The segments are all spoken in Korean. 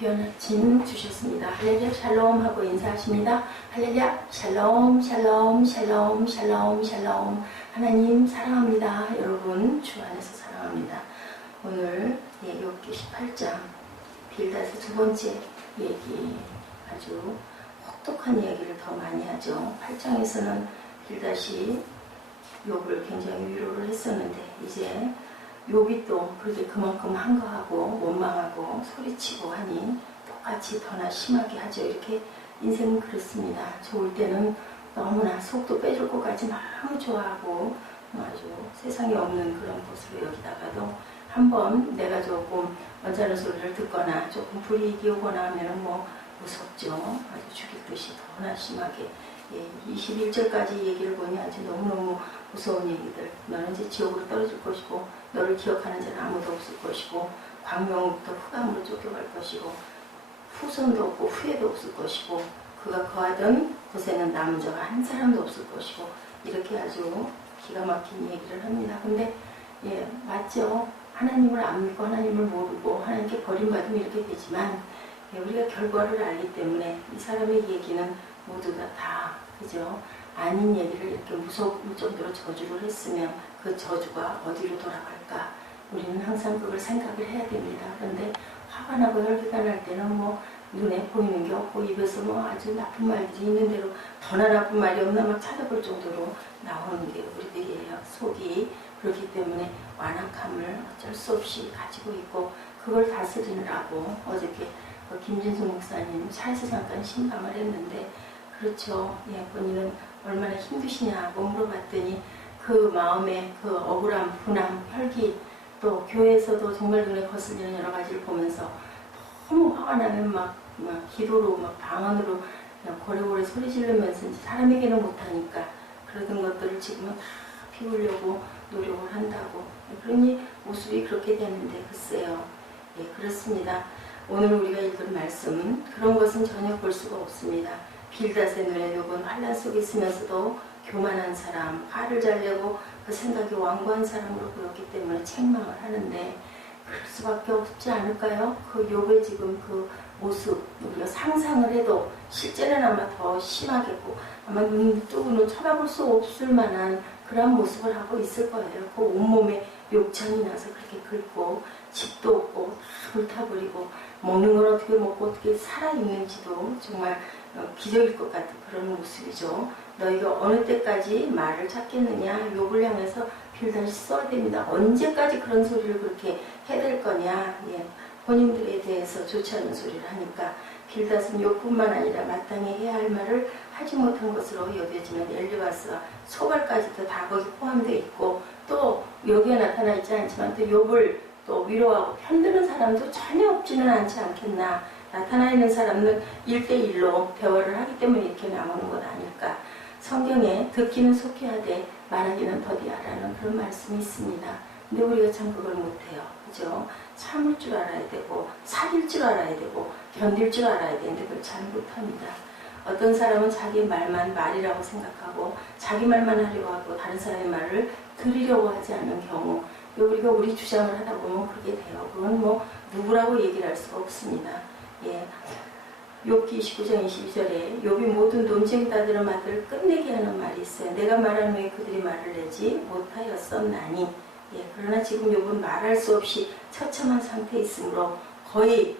귀한 아침 주셨습니다. 할렐루야 샬롬 하고 인사하십니다. 할렐루야 샬롬 샬롬 샬롬 샬롬 샬롬. 하나님 사랑합니다. 여러분 주 안에서 사랑합니다. 오늘 욥기 18장 빌닷의 두 번째 얘기, 아주 혹독한 이야기를 더 많이 하죠. 8장에서는 빌닷이 욥을 굉장히 위로를 했었는데 이제 욥이 또 그렇게 그만큼 한가하고 원망하고 소리치고 하니 똑같이 더나 심하게 하죠. 이렇게 인생은 그렇습니다. 좋을 때는 너무나 속도 빼줄 것까지 너무 좋아하고 아주 세상에 없는 그런 것으로 여기다가도 한번 내가 조금 언짢은 소리를 듣거나 조금 불이익이 오거나 하면은 뭐 무섭죠. 아주 죽일 듯이 더나 심하게. 21절까지 얘기를 보니 아주 너무너무 무서운 얘기들. 너는 이제 지옥으로 떨어질 것이고 너를 기억하는 자는 아무도 없을 것이고 광명으로부터 흑암으로 쫓겨갈 것이고 후손도 없고 후회도 없을 것이고 그가 거하던 곳에는 남은 자가 한 사람도 없을 것이고 이렇게 아주 기가 막힌 얘기를 합니다. 근데 맞죠. 하나님을 안 믿고 하나님을 모르고 하나님께 버림받으면 이렇게 되지만 우리가 결과를 알기 때문에 이 사람의 얘기는 모두가 다 그죠? 아닌 얘기를 이렇게 무서울 정도로 저주를 했으면 그 저주가 어디로 돌아갈까? 우리는 항상 그걸 생각을 해야 됩니다. 그런데 화가 나고 혈기가 날 때는 뭐 눈에 보이는 게 없고 입에서 뭐 아주 나쁜 말들이 있는 대로 더나 나쁜 말이 없나 막 찾아볼 정도로 나오는 게 우리들이에요. 속이. 그렇기 때문에 완악함을 어쩔 수 없이 가지고 있고 그걸 다스리느라고 어저께 김진숙 목사님 차에서 잠깐 신방을 했는데 그렇죠. 본인은 얼마나 힘드시냐고 물어봤더니 그 마음에 그 억울함, 분함, 혈기 또 교회에서도 정말 눈에 거슬리는 여러 가지를 보면서 너무 화가 나면 막 기도로 막 방언으로 그냥 고래고래 소리 지르면서 사람에게는 못하니까 그러던 것들을 지금은 다 피우려고 노력을 한다고. 그러니 모습이 그렇게 되는데 글쎄요. 그렇습니다. 오늘 우리가 읽은 말씀 그런 것은 전혀 볼 수가 없습니다. 빌닷의 눈에 욥은 환난 속에 있으면서도 교만한 사람, 화를 잘 내고 그 생각이 완고한 사람으로 보였기 때문에 책망을 하는데 그럴 수밖에 없지 않을까요? 그 욥의 지금 그 모습 우리가 상상을 해도 실제는 아마 더 심하겠고 아마 눈 뜨고는 쳐다볼 수 없을 만한 그런 모습을 하고 있을 거예요. 그 온몸에 욕창이 나서 그렇게 긁고 집도 없고 다 불타버리고 먹는 걸 어떻게 먹고 어떻게 살아있는지도 정말 기적일 것 같은 그런 모습이죠. 너희가 어느 때까지 말을 찾겠느냐. 욥을 향해서 빌닷이 써야 됩니다. 언제까지 그런 소리를 그렇게 해댈 거냐. 본인들에 대해서 좋지 않은 소리를 하니까 빌닷은 욥뿐만 아니라 마땅히 해야 할 말을 하지 못한 것으로 여겨지는 엘리바스와 소발까지도 다 거기 포함되어 있고 또 여기에 나타나 있지 않지만 또 욥을 또 위로하고 편드는 사람도 전혀 없지는 않지 않겠나. 나타나 있는 사람은 1대1로 대화를 하기 때문에 이렇게 나오는 것 아닐까. 성경에 듣기는 속해야돼 말하기는 더디하라는 그런 말씀이 있습니다. 근데 우리가 참 그걸 못해요. 그죠? 참을 줄 알아야 되고 사귈 줄 알아야 되고 견딜 줄 알아야 되는데 그걸 잘 못합니다. 어떤 사람은 자기 말만 말이라고 생각하고 자기 말만 하려고 하고 다른 사람의 말을 들으려고 하지 않는 경우 우리가 우리 주장을 하다 보면 그렇게 돼요. 그건 뭐 누구라고 얘기를 할 수가 없습니다. 욥기 29장 22절에 욥이 모든 논쟁자들의 말을 끝내게 하는 말이 있어요. 내가 말한 후에 그들이 말을 내지 못하였었나니. 그러나 지금 욥은 말할 수 없이 처참한 상태에 있으므로 거의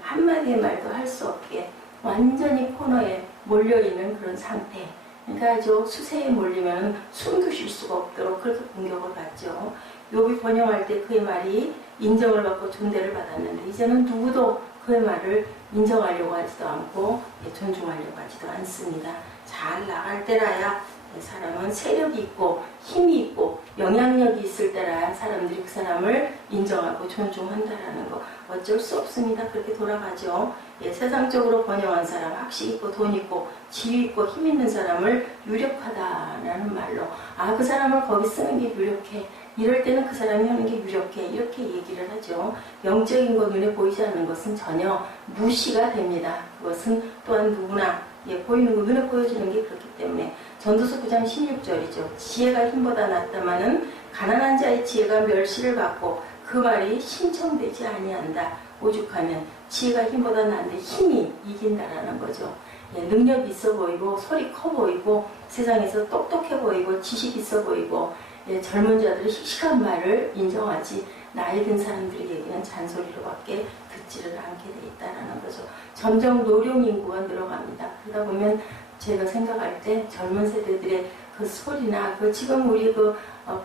한마디의 말도 할 수 없게 완전히 코너에 몰려있는 그런 상태. 그러니까 아주 수세에 몰리면 숨도 쉴 수가 없도록 그렇게 공격을 받죠. 욥이 번영할 때 그의 말이 인정을 받고 존대를 받았는데 이제는 누구도 그의 말을 인정하려고 하지도 않고 존중하려고 하지도 않습니다. 잘 나갈 때라야 사람은 세력이 있고 힘이 있고 영향력이 있을 때라야 사람들이 그 사람을 인정하고 존중한다라는 거 어쩔 수 없습니다. 그렇게 돌아가죠. 세상적으로 번영한 사람, 학식 있고 돈 있고 지위 있고 힘 있는 사람을 유력하다라는 말로 그 사람을 거기 쓰는 게 유력해. 이럴 때는 그 사람이 하는 게 유력해. 이렇게 얘기를 하죠. 영적인 거 눈에 보이지 않는 것은 전혀 무시가 됩니다. 그것은 또한 누구나 보이는 거 눈에 보여지는 게 그렇기 때문에 전도서 9장 16절이죠. 지혜가 힘보다 낫다마는 가난한 자의 지혜가 멸시를 받고 그 말이 신청되지 아니한다. 오죽하면 지혜가 힘보다 나은데 힘이 이긴다라는 거죠. 예, 능력 있어 보이고 소리 커 보이고 세상에서 똑똑해 보이고 지식 있어 보이고 예, 젊은 자들의 씩씩한 말을 인정하지 나이 든 사람들의 얘기는 잔소리로밖에 듣지를 않게 돼 있다는 거죠. 점점 노령 인구가 늘어갑니다. 그러다 보면 제가 생각할 때 젊은 세대들의 그 소리나 그 지금 우리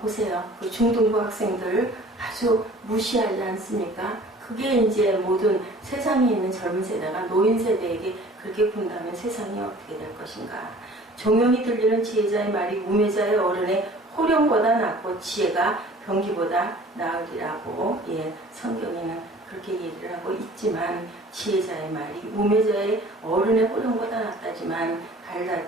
보세요. 그 중등부 학생들 아주 무시하지 않습니까? 그게 이제 모든 세상에 있는 젊은 세대가 노인 세대에게 그렇게 군다면 세상이 어떻게 될 것인가. 종용이 들리는 지혜자의 말이 우매자의 어른의 호령보다 낫고 지혜가 병기보다 나으리라고 예, 성경에는 그렇게 얘기를 하고 있지만 지혜자의 말이 우매자의 어른의 호령보다 낫다지만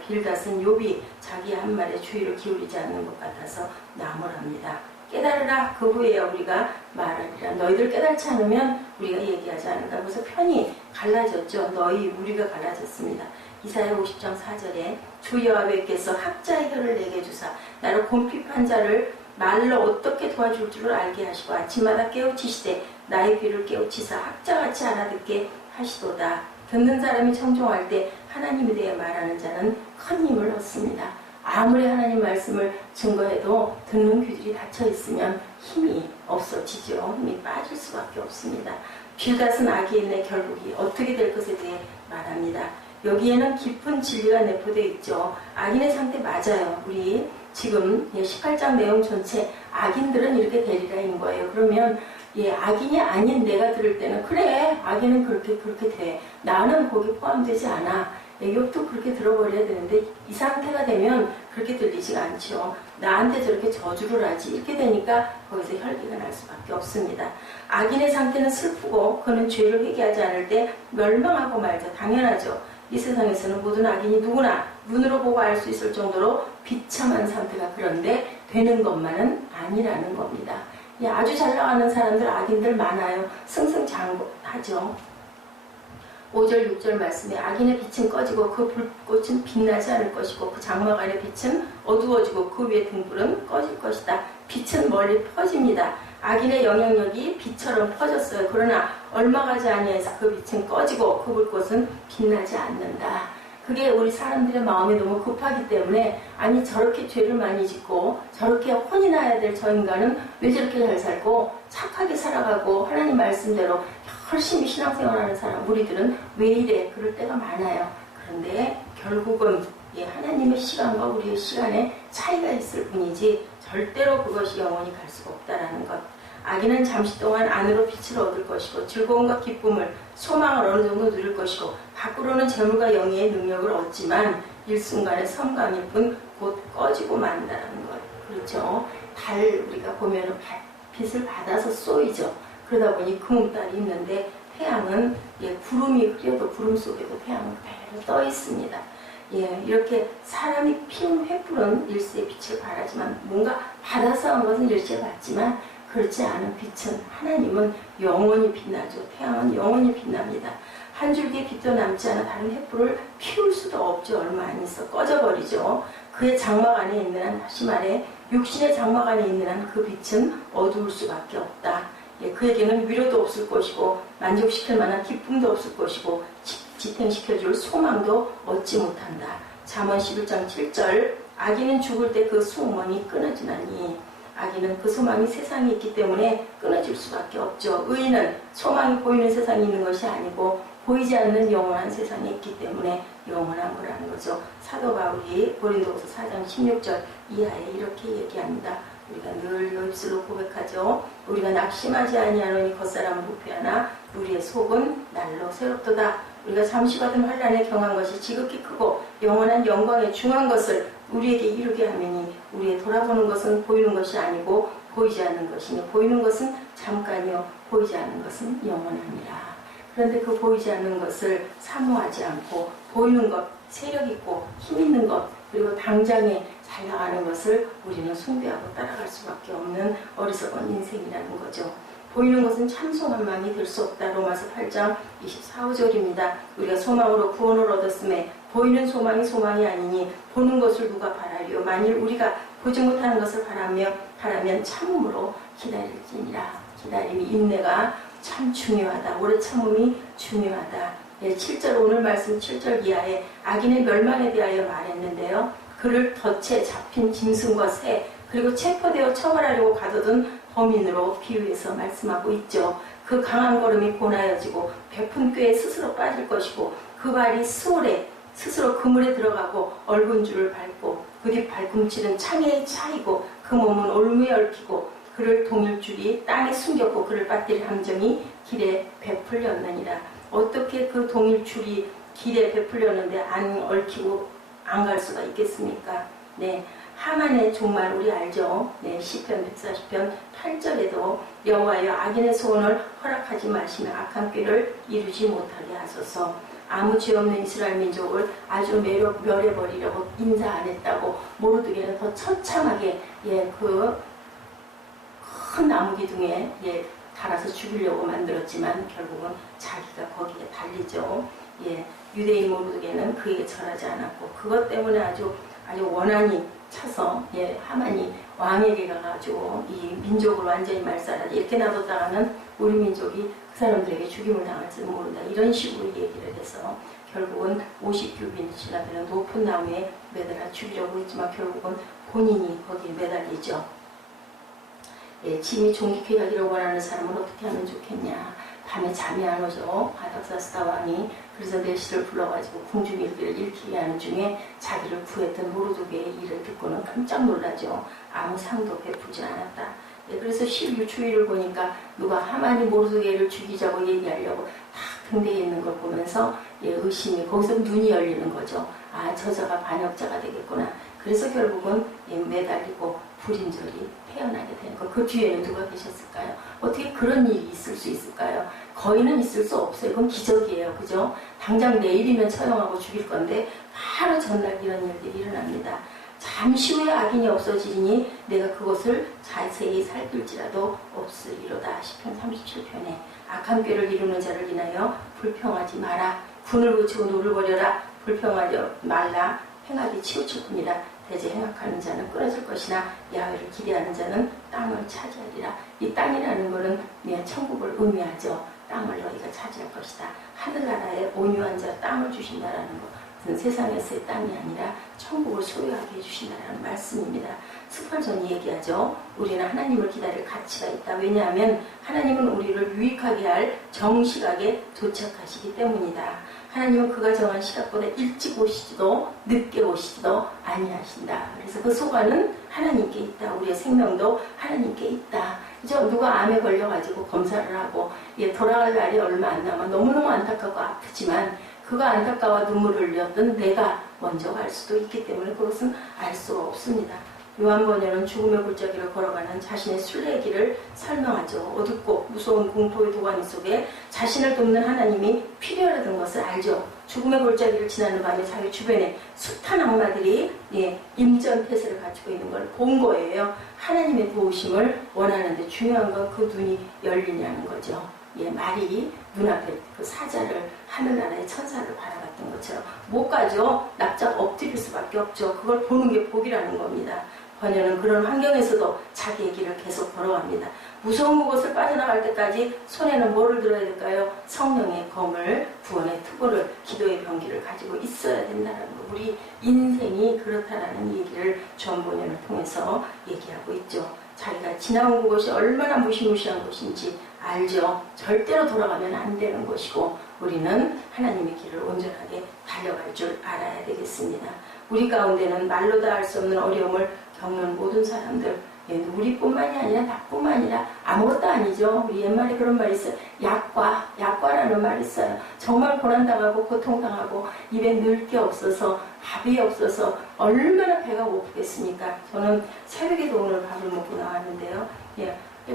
빌닷은 욥이 자기 한 말에 주의를 기울이지 않는 것 같아서 나무랍니다. 깨달으라 그 후에 우리가 말하리라. 너희들 깨달지 않으면 우리가 얘기하지 않는다. 그래서 편이 갈라졌죠. 우리가 갈라졌습니다. 이사야 50장 4절에 주 여호와께서 학자의 혀를 내게 주사 나를 곰핍한 자를 말로 어떻게 도와줄 줄을 알게 하시고 아침마다 깨우치시되 나의 귀를 깨우치사 학자같이 알아듣게 하시도다. 듣는 사람이 청종할 때 하나님에 대해 말하는 자는 큰 힘을 얻습니다. 아무리 하나님 말씀을 증거해도 듣는 귀들이 닫혀 있으면 힘이 없어지죠. 힘이 빠질 수밖에 없습니다. 빌닷은 악인의 결국이 어떻게 될 것에 대해 말합니다. 여기에는 깊은 진리가 내포되어 있죠. 악인의 상태 맞아요. 우리 지금 18장 내용 전체 악인들은 이렇게 되리라인 거예요. 그러면 악인이 아닌 내가 들을 때는 그래 악인은 그렇게 돼. 나는 거기 포함되지 않아. 욥도 그렇게 들어버려야 되는데 이 상태가 되면 그렇게 들리지가 않죠. 나한테 저렇게 저주를 하지. 이렇게 되니까 거기서 혈기가 날 수밖에 없습니다. 악인의 상태는 슬프고 그는 죄를 회개하지 않을 때 멸망하고 말죠. 당연하죠. 이 세상에서는 모든 악인이 누구나 눈으로 보고 알 수 있을 정도로 비참한 상태가 그런데 되는 것만은 아니라는 겁니다. 아주 잘 나가는 사람들 악인들 많아요. 승승장구하죠. 5절 6절 말씀에 악인의 빛은 꺼지고 그 불꽃은 빛나지 않을 것이고 그 장막 안의 빛은 어두워지고 그 위에 등불은 꺼질 것이다. 빛은 멀리 퍼집니다. 악인의 영향력이 빛처럼 퍼졌어요. 그러나 얼마 가지 아니해서 그 빛은 꺼지고 그 불꽃은 빛나지 않는다. 그게 우리 사람들의 마음이 너무 급하기 때문에 아니 저렇게 죄를 많이 짓고 저렇게 혼이 나야 될 저 인간은 왜 저렇게 잘 살고 착하게 살아가고 하나님 말씀대로 열심히 신앙생활하는 사람 우리들은 왜 이래 그럴 때가 많아요. 그런데 결국은 하나님의 시간과 우리의 시간에 차이가 있을 뿐이지 절대로 그것이 영원히 갈 수가 없다라는 것. 악인은 잠시 동안 안으로 빛을 얻을 것이고 즐거움과 기쁨을 소망을 어느 정도 누릴 것이고 밖으로는 재물과 영예의 능력을 얻지만 일순간의 섬광일 뿐 곧 꺼지고 만다라는 것. 그렇죠. 달 우리가 보면은 빛을 받아서 쏘이죠. 그러다 보니 금음달이 있는데 태양은 구름이 흐려도 구름 속에도 태양은 그대로 떠 있습니다. 이렇게 사람이 피운 횃불은 일시의 빛을 발하지만 뭔가 받아서 한 것은 일시에 받지만 그렇지 않은 빛은 하나님은 영원히 빛나죠. 태양은 영원히 빛납니다. 한 줄기의 빛도 남지 않아 다른 횃불을 피울 수도 없죠. 얼마 안 있어 꺼져버리죠. 그의 장막 안에 있는 한 다시 말해 육신의 장막 안에 있는 한 그 빛은 어두울 수밖에 없다. 그에게는 위로도 없을 것이고 만족시킬 만한 기쁨도 없을 것이고 지탱시켜줄 소망도 얻지 못한다. 잠언 11장 7절 악인은 죽을 때 그 소망이 끊어지나니 악인은 그 소망이 세상에 있기 때문에 끊어질 수밖에 없죠. 의인은 소망이 보이는 세상에 있는 것이 아니고 보이지 않는 영원한 세상에 있기 때문에 영원한 거라는 거죠. 사도 바울이 고린도후서 4장 16절 이하에 이렇게 얘기합니다. 우리가 늘 입술로 고백하죠. 우리가 낙심하지 아니하노니 겉사람은 부패하나 우리의 속은 날로 새롭도다. 우리가 잠시 받은 환난에 경한 것이 지극히 크고 영원한 영광에 중한 것을 우리에게 이루게 하매니 우리의 돌아보는 것은 보이는 것이 아니고 보이지 않는 것이니 보이는 것은 잠깐이요 보이지 않는 것은 영원합니다. 그런데 그 보이지 않는 것을 사모하지 않고 보이는 것, 세력 있고 힘 있는 것 그리고 당장에 잘 나가는 것을 우리는 숭배하고 따라갈 수밖에 없는 어리석은 인생이라는 거죠. 보이는 것은 참 소망이 될 수 없다. 로마서 8장 24, 5절입니다. 우리가 소망으로 구원을 얻었음에 보이는 소망이 아니니 보는 것을 누가 바라리요. 만일 우리가 보지 못하는 것을 바라면 참음으로 기다릴지니라. 기다림이 인내가 참 중요하다. 오래 참음이 중요하다. 예, 7절 오늘 말씀 7절 이하에 악인의 멸망에 대하여 말했는데요. 그를 덫에 잡힌 짐승과 새 그리고 체포되어 처벌하려고 가둬둔 범인으로 비유해서 말씀하고 있죠. 그 강한 걸음이 고나여지고 베푼 꾀에 스스로 빠질 것이고 그 발이 스올에 스스로 그물에 들어가고 얽은 줄을 밟고 그 뒤 발꿈치는 창에 차이고 그 몸은 올무에 얽히고 그를 동일 줄이 땅에 숨겼고 그를 빠뜨릴 함정이 길에 베풀렸느니라. 어떻게 그 동일 줄이 길에 베풀렸는데 안 얽히고 안 갈 수가 있겠습니까? 네, 하만의 종말 우리 알죠? 네, 시편 140편 8절에도 여호와여 악인의 소원을 허락하지 마시며 악한 꾀를 이루지 못하게 하소서. 아무 죄 없는 이스라엘 민족을 아주 멸해버리려고 인사 안 했다고 모르드게는 더 처참하게 그 큰 나무 기둥에 달아서 죽이려고 만들었지만 결국은 자기가 거기에 달리죠. 유대인 모르드게는 그에게 절하지 않았고 그것 때문에 아주 원한이 차서 하만이 왕에게 가가지고 이 민족을 완전히 말살하지 이렇게 놔뒀다가는 우리 민족이 그 사람들에게 죽임을 당할지도 모른다 이런 식으로 얘기를 해서 결국은 50규빗이나 되는 높은 나무에 매달아 죽이려고 했지만 결국은 본인이 거기에 매달리죠. 짐이 종기케 가기를 원하는 사람은 어떻게 하면 좋겠냐. 밤에 잠이 안 오죠. 아닥사스다 왕이 그래서 내시를 불러가지고 궁중일기를 읽히게 하는 중에 자기를 구했던 모르드게의 일을 듣고는 깜짝 놀라죠. 아무 상도 베푸지 않았다. 그래서 12주일을 보니까 누가 하만이 모르드게를 죽이자고 얘기하려고 다 등대에 있는 걸 보면서 의심이 거기서 눈이 열리는 거죠. 아, 저자가 반역자가 되겠구나. 그래서 결국은 매달리고 불임절이 태어나게 되는 거. 그 뒤에는 누가 계셨을까요? 어떻게 그런 일이 있을 수 있을까요? 거의는 있을 수 없어요. 그건 기적이에요. 그죠? 당장 내일이면 처형하고 죽일 건데 바로 전날 이런 일들이 일어납니다. 잠시 후에 악인이 없어지니 내가 그것을 자세히 살필지라도 없으리로다. 시편 37편에 악한 꾀를 이루는 자를 인하여 불평하지 마라. 분을 붙이고 노를 버려라. 불평하지 말라. 행하기 치우칠 뿐이라. 대제 행악하는 자는 끊어질 것이나 야훼를 기대하는 자는 땅을 차지하리라. 이 땅이라는 것은 천국을 의미하죠. 땅을 너희가 차지할 것이다. 하늘나라에 온유한 자 땅을 주신다라는 것은 세상에서의 땅이 아니라 천국을 소유하게 해주신다라는 말씀입니다. 스펄전이 얘기하죠. 우리는 하나님을 기다릴 가치가 있다. 왜냐하면 하나님은 우리를 유익하게 할 정시각에 도착하시기 때문이다. 하나님은 그가 정한 시각보다 일찍 오시지도 늦게 오시지도 아니하신다. 그래서 그 소관은 하나님께 있다. 우리의 생명도 하나님께 있다. 그죠? 누가 암에 걸려가지고 검사를 하고 돌아갈 날이 얼마 안 남아 너무너무 안타깝고 아프지만 그가 안타까워 눈물을 흘렸던 내가 먼저 갈 수도 있기 때문에 그것은 알 수가 없습니다. 요한번역은 죽음의 골짜기를 걸어가는 자신의 순례길을 설명하죠. 어둡고 무서운 공포의 도가니 속에 자신을 돕는 하나님이 필요하다는 것을 알죠. 죽음의 골짜기를 지나는 밤에 자기 주변에 숱한 악마들이 임전태세를 갖추고 있는 걸 본 거예요. 하나님의 도우심을 원하는데 중요한 건 그 눈이 열리냐는 거죠. 말이 눈앞에 그 사자를 하늘나라의 천사를 바라봤던 것처럼 못 가죠. 납작 엎드릴 수밖에 없죠. 그걸 보는 게 복이라는 겁니다. 번연은 그런 환경에서도 자기의 길을 계속 걸어갑니다. 무서운 곳을 빠져나갈 때까지 손에는 뭐를 들어야 될까요? 성령의 검을, 구원의 투구를, 기도의 병기를 가지고 있어야 된다는 거. 우리 인생이 그렇다라는 얘기를 전 번연을 통해서 얘기하고 있죠. 자기가 지나온 곳이 얼마나 무시무시한 곳인지 알죠. 절대로 돌아가면 안 되는 것이고 우리는 하나님의 길을 온전하게 달려갈 줄 알아야 되겠습니다. 우리 가운데는 말로 다 할 수 없는 어려움을 겪는 모든 사람들, 우리뿐만이 아니라 나뿐만 아니라 아무것도 아니죠. 우리 옛말에 그런 말이 있어요. 약과라는 말이 있어요. 정말 고난당하고 고통당하고 입에 넣을 게 없어서 밥이 없어서 얼마나 배가 고프겠습니까? 저는 새벽에도 오늘 밥을 먹고 나왔는데요.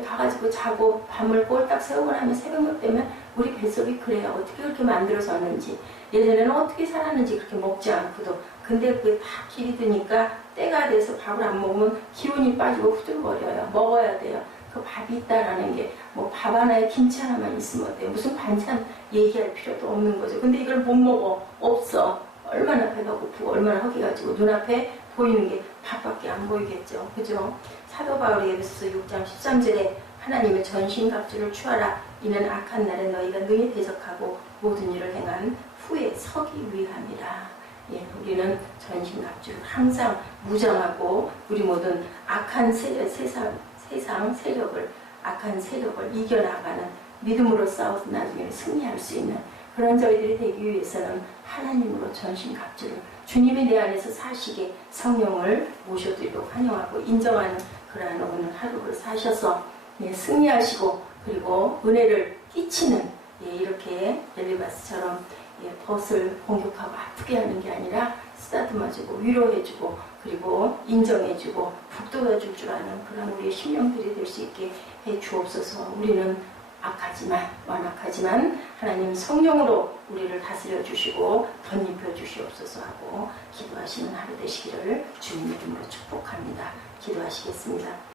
가가지고 자고 밤을 꼴딱 새우고 나면 새벽녘 되면 우리 뱃속이 그래요. 어떻게 그렇게 만들어졌는지 예전에는 어떻게 살았는지 그렇게 먹지 않고도 근데 그게 다 길이 드니까 때가 돼서 밥을 안 먹으면 기운이 빠지고 후들거려요. 먹어야 돼요. 그 밥이 있다라는 게 뭐 밥 하나에 김치 하나만 있으면 어때요? 무슨 반찬 얘기할 필요도 없는 거죠. 근데 이걸 못 먹어. 없어. 얼마나 배가 고프고 얼마나 허기가지고 눈앞에 보이는 게 밥밖에 안 보이겠죠. 그죠? 사도 바울이 에베소서 6장 13절에 하나님의 전신갑주를 취하라. 이는 악한 날에 너희가 능히 대적하고 모든 일을 행한 후에 서기 위함이라. 예, 우리는 전신갑주를 항상 무장하고 우리 모든 악한 세상 세력을 악한 세력을 이겨나가는 믿음으로 싸워서 나중에 승리할 수 있는 그런 저희들이 되기 위해서는 하나님으로 전신갑주를 주님이 내 안에서 사시게 성령을 모셔드리도록 환영하고 인정하는 그러한 오늘 하루를 사셔서 예, 승리하시고 그리고 은혜를 끼치는 예, 이렇게 엘리바스처럼 예, 벗을 공격하고 아프게 하는 게 아니라 쓰다듬어주고 위로해주고 그리고 인정해주고 북돋아줄 줄 아는 그런 우리의 심령들이 될 수 있게 해 주옵소서. 우리는 악하지만 완악하지만 하나님 성령으로 우리를 다스려 주시고 덧입혀 주시옵소서 하고 기도하시는 하루 되시기를 주님의 이름으로 축복합니다. 기도하시겠습니다.